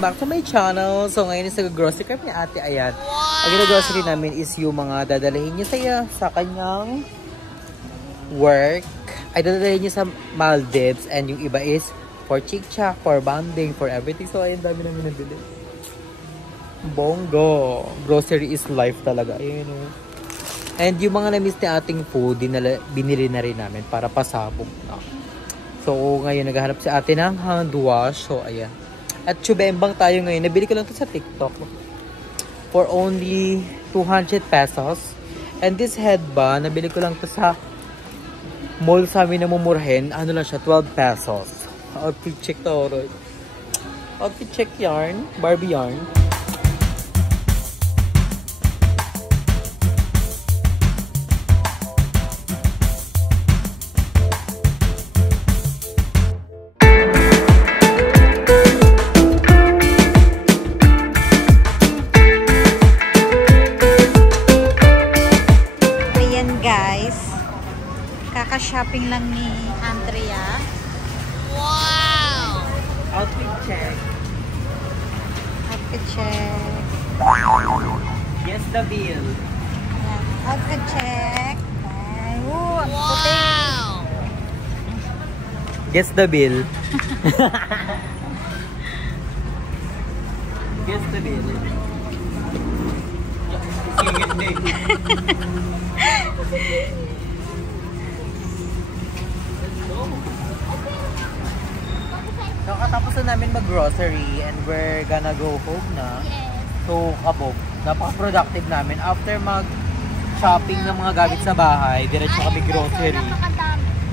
Welcome back to my channel. So ngayon is nag-grocery kami ni ate. Ayan. Ang grocery namin is yung mga dadalhin niya sa kanyang work. Ay dadalhin niya sa Maldives. And yung iba is for chick-chack, for bonding, for everything. So ayun, dami namin nabili. Bongo. Grocery is life talaga. Ayun o. And yung mga na-miss ni ating food, binili na rin namin para pasabog na. So ngayon naghahanap si ate ng hand wash. So ayan. At chubembang tayo ngayon. Nabili ko lang ito sa TikTok. For only 200 pesos. And this headband, nabili ko lang ito sa mall sa amin na mumurahin. Ano lang siya, 12 pesos. Outfit check to. Outfit check yarn. Barbie yarn. Kaka-shopping lang ni Andrea. Wow! Outfit check. Outfit check. Guess the bill. Ayan. Outfit check. Ay, wow! Puti. Guess the bill. Guess the bill. Singit din. So, katapos na namin mag-grocery and we're gonna go home na. So, kabog, napaka-productive namin. After mag-shopping ng mga gamit sa bahay, diretso kami grocery.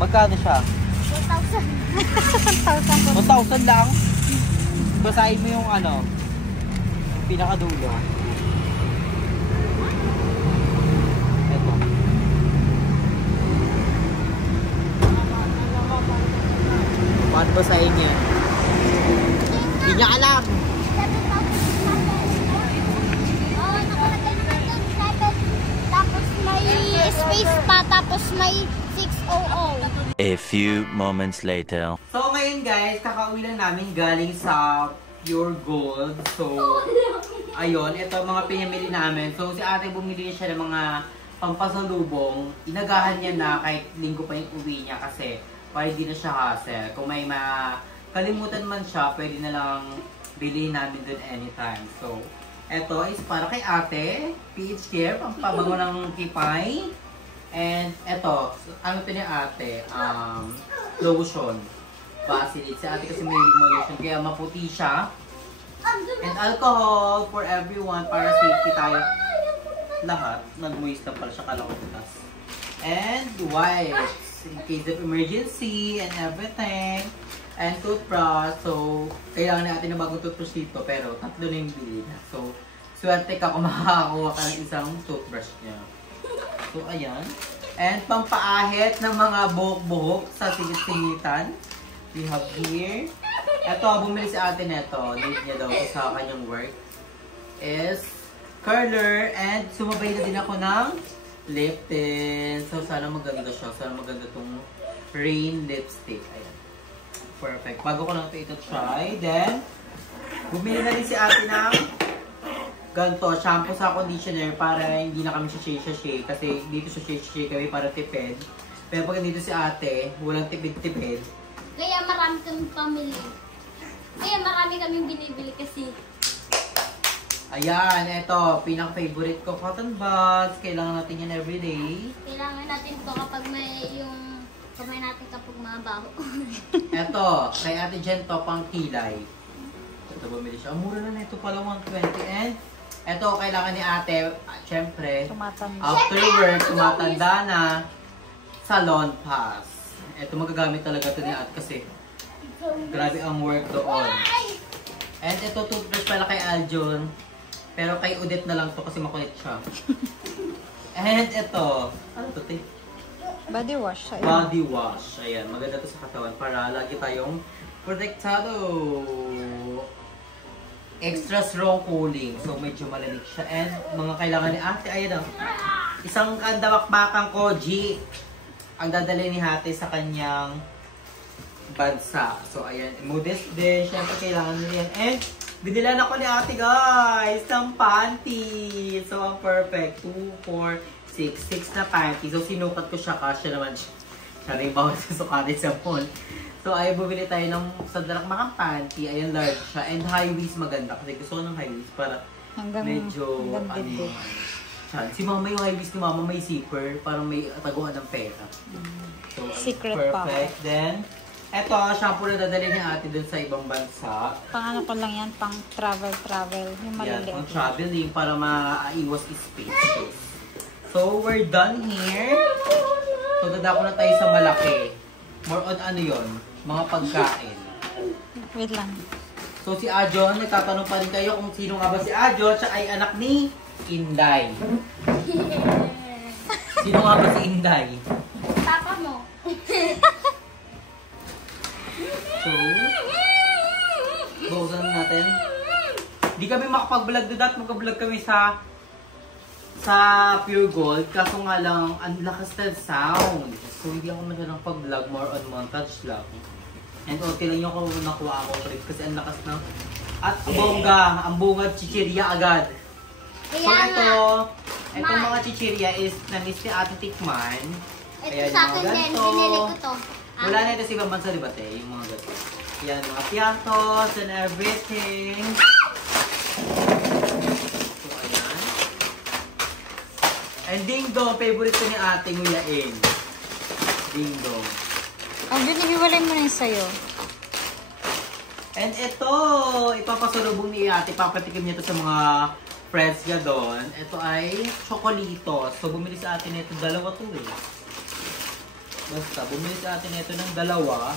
Magkano siya? 1,000. 1,000 lang? Basahin mo yung ano, pinakadulo. Ito. Paano basahin niya? Hindi niya alam. Tapos may space pa, tapos may 600. A few moments later. So ngayon guys, kakauwi lang namin galing sa Pure Gold. So, ayun, ito mga pinamili namin. So si ate bumili siya ng mga pampasalubong. Inagahan niya na kahit linggo pa yung uwi niya kasi para hindi na siya hassle. Kung may kalimutan man siya, pwede na lang bilhin namin dun anytime. So, eto is para kay ate, PH Care, pampabango ng kipay. And eto, ano ito ni ate? Lotion. Vaseline. Si ate kasi may lotion, kaya maputi siya. And alcohol for everyone, para safety tayo. Lahat. Nag-moist lang pala siya, kala ko butas. And wipes. In case of emergency and everything. And toothbrush. So, kailangan natin na bagong toothbrush dito. Pero, tatlo na yung bili na. So, swerte ka kung makakakuha ka ng isang toothbrush niya. So, ayan. And, pampaahit ng mga buhok-buhok sa singit-singitan. We have here. Ito, bumili si ate neto. Late niya daw sa kanyang work. Is curler. And, sumabay na din ako ng lip tint. So, sana maganda siya. Sana maganda tong Rain lipstick. Ayan. Perfect. Bago ko lang ito try. Then, bumili na rin si ate ng ganito, shampoo sa conditioner para hindi na kami shake. Kasi dito sa shake kami para tipid. Pero pag dito si ate, walang tipid-tipid. Kaya marami kaming pamili. Kaya marami kaming binibili kasi. Ayan, ito, pinaka-favorite ko, cotton buds. Kailangan natin yan everyday. Kailangan natin ito kapag may yung kamay natin kapag mabaho. Ito, kay Ate Jen to, pang kilay. Ito, bumili siya. Ang mura na ito pala, 120. And, ito, kailangan ni ate, syempre, after work, tumatanda na, salon pass. Ito, magagamit talaga ito ni ate kasi grabe ang work doon. And ito, toothbrush pala kay Aljon. Pero kay Odette na lang to kasi makulit siya. And ito, ano to, te? Body wash. Ayun. Body wash. Ayan, maganda to sa katawan para lagi tayong protektado. Extra strong cooling. So, medyo malamig siya. And, mga kailangan ni ate, ayan o. Isang kandawak-bakang koji. Ang dadali ni ate sa kanyang bansa. So, ayan. Modest din. Siyempre, kailangan nila yan. And, Binilan ako ni ate guys ng panty. So, ang perfect. 2, 4, 6. 6 na panty. So, sinukat ko siya. Kasya naman siya. Siya rin bawal sa sukatin sa mall. So, ay bumili tayo ng sandalang makang panty. Ayun, large siya. And high waist maganda. Kasi gusto ko ng high waist para medyo, dibdib. Si mama yung high waist ni mama may zipper. Parang may taguan ng pera. So, Secret perfect. Then, eto, shampoo na dadali ni ate dun sa ibang bansa. Pang ano ko lang yan, pang travel. Yung Yan, maliliit. pang traveling para maiwas space. So, we're done here. So, dadako na tayo sa malaki. More on ano yon, mga pagkain. Wait lang. So, si Ajon, nagtatanong pa rin kayo kung sino nga ba si Ajon. Siya ay anak ni Inday. Sino nga ba si Inday? Papa mo. So, buksan natin. Di kami makapag-vlog doon at mag-vlog kami sa Pure Gold. Kaso nga lang, ang lakas ng sound. So, hindi ako masyadong pag-vlog, more on montage lang. And okay lang yung ako nakuha ako ulit kasi ang lakas ng... At bongga, ang bungad chichirya agad. So, Kaya itong mga chichirya is na-miss ni Ate Tikman. ito Ayan, sa yung akin mga din. ganito. Binili ko to. Wala na ito sa ibang bansa, di ba, te? Yung mga ganito. Yan, mga piatos and everything. So, ayan. And Ding Dong, favorite ko ni ate nguyain. Ding Dong. Ang binihiwalay mo na yung sayo. And ito, ipapasalubong ni ate. Papatikim niya ito sa mga friends niya doon. Ito ay chocolito. So, bumili sa atin ito. Dalawa to eh. Basta, bumili sa atin ito ng dalawa.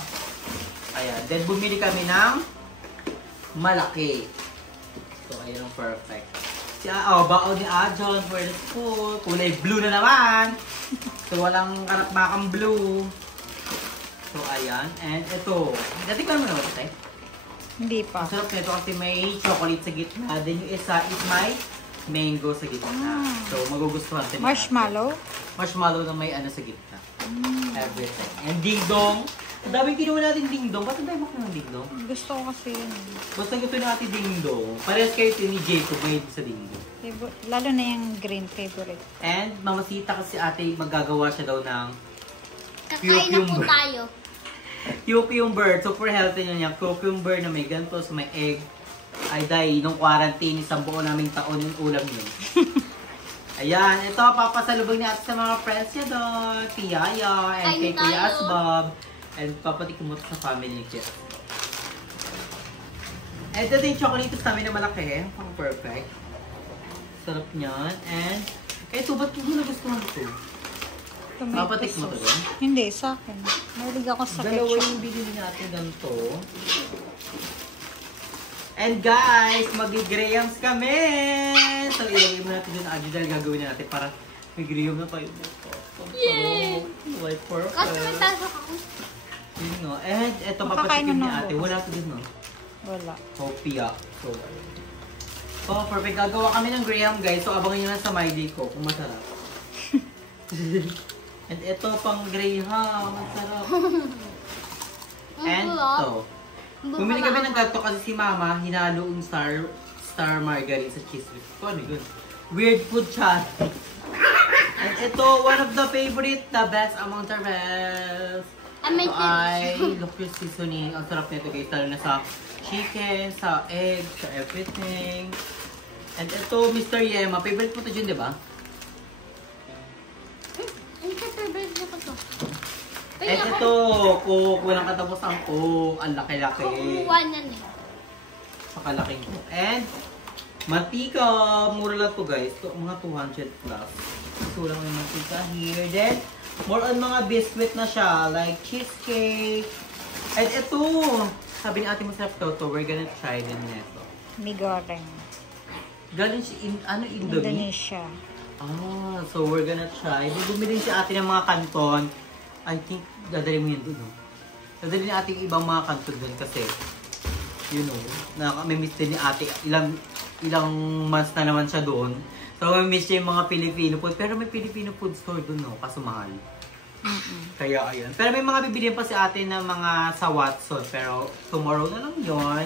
Ayan. Then, bumili kami ng malaki. So, ayan ang perfect. Baon ni Ajon for the school. Kulay blue na naman. So, walang karakmakang blue. So, ayan. And ito. Natikman mo naman ito, eh? Hindi pa. Ang sarap nito kasi may chocolate sa gitna. Then yung isa is may mango sa gitna. So, magugustuhan din. Marshmallow? Marshmallow na may ano sa gitna. Everything. And Ding Dong. Ang daming kinuha natin Ding Dong. Ba't ang dami mo ng Ding Dong? Gusto ko kasi yun. Basta gusto natin Ding Dong. Parehas kayo ni Jacob may sa Ding Dong. Lalo na yung green favorite. And mamasita kasi ate magagawa siya daw ng Kakain na po cucumber. tayo. Cucumber. Super healthy niya. Cucumber na may ganito, may egg. Ay, dahil nung quarantine, isang buo naming taon yung ulam yun. Ayan, ito, papasalubog niya sa mga friends niya doon. Tiyaya, and kay Kain Kuya tayo. Asbab. And papatikin mo sa family ni Kit. And ito yung chocolates namin na malaki. Pang perfect. Sarap niyan. And, ito, ba't hindi nagustuhan ito? Papatik mo to doon? Hindi, sa akin. Mahilig ako sa Dalawa ketchup. yung binili natin ganito. And guys, mag-grahams kami! So, ilagay mo natin dun agad dahil gagawin natin para may graham na tayo dito. Yay! White perfect. Kasi may tasok ako. Yun nga. And eto Makakain papatikim na ni ng ate. bukas. Wala to din, no? Wala. Hopia. So, perfect. Gagawa kami ng graham, guys. So, abangan nyo lang sa my day ko kung masarap. And ito pang graham. Masarap. And ito. Bumili kami ng ganito kasi si Mama hinalo yung star margarine sa cheese whiz. Ano yun? Weird food chat. And ito, one of the favorite, the best among the best. Ito ay look your seasoning. Ang sarap nito guys, lalo na sa chicken, sa egg, sa everything. And ito, Mr. Yema. Favorite mo to dyan, di ba? Ang favorite ko to. And ito, Coke. Walang katapos ang Coke. Ang laki-laki. Kumuha niyan eh. Pakalaking Coke. And, mantika. Mura lang to guys. To, mga 200 plus. So, lang yung mantika here. Then, more on mga biscuit na siya. Like cheesecake. And ito, sabi ni ate masarap to. We're gonna try din neto. Mi goreng. Galing si, Indonesia. Indonesia. So we're gonna try. Bumili si ate ng mga kanton. I think, dadali mo yun doon, no? Dadali ni ate yung ibang mga kanton doon kasi, you know, nakaka-miss din ni ate. Ilang months na naman siya doon. So, miss siya yung mga Filipino food. Pero may Filipino food store doon, no? Kaso mahal. Kaya, ayun. Pero may mga bibilihan pa si ate ng mga sa Watson. Pero, tomorrow na lang yun.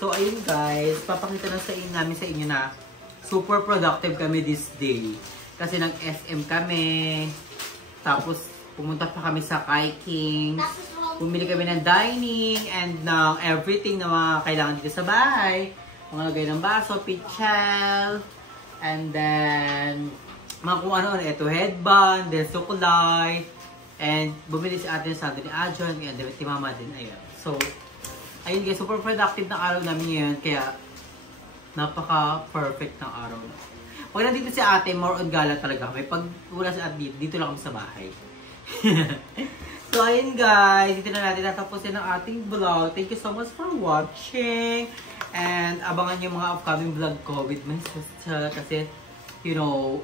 So, ayun guys, papakita na namin sa inyo na super productive kami this day. Kasi nag-SM kami, tapos pumunta pa kami sa Kai Kings, bumili kami ng dining and ng everything na mga kailangan dito sa bahay. Mga lagay ng baso, pitchel, and then mga kung ano, ito headband, then sukulay, and bumili si ate ng sando ni Ajon, and then si mama din, ayun. So, ayun guys, super productive ng araw namin ngayon, kaya napaka-perfect ng araw. Pag nandito si ate, more on gala talaga. May pag wala si ate dito lang kami sa bahay. So, ayun guys, dito na natin tatapusin ang ating vlog. Thank you so much for watching. And abangan yung mga upcoming vlog ko with my sister. Kasi, you know,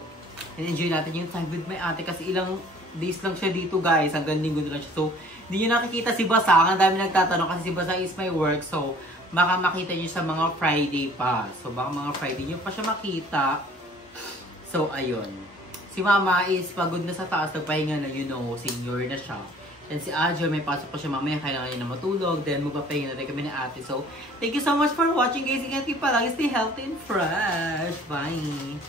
enjoy natin yung time with my ate. Kasi ilang days lang siya dito guys. Hanggang linggo lang siya. So, hindi nyo nakikita si Basang. Ang dami nagtatanong kasi si Basang is my work. So, baka makita nyo sa mga Friday pa. So, baka mga Friday nyo pa siya makita. So, ayun. Si Mama is pagod na sa taas. Nagpahinga na, you know, senior na siya. And si Ajo, may pasok pa siya mamaya. Kailangan niya na matulog. Then, magpapahinga na rin kami ni ate. So, thank you so much for watching guys. Ingat kayo palagi. Stay healthy and fresh. Bye!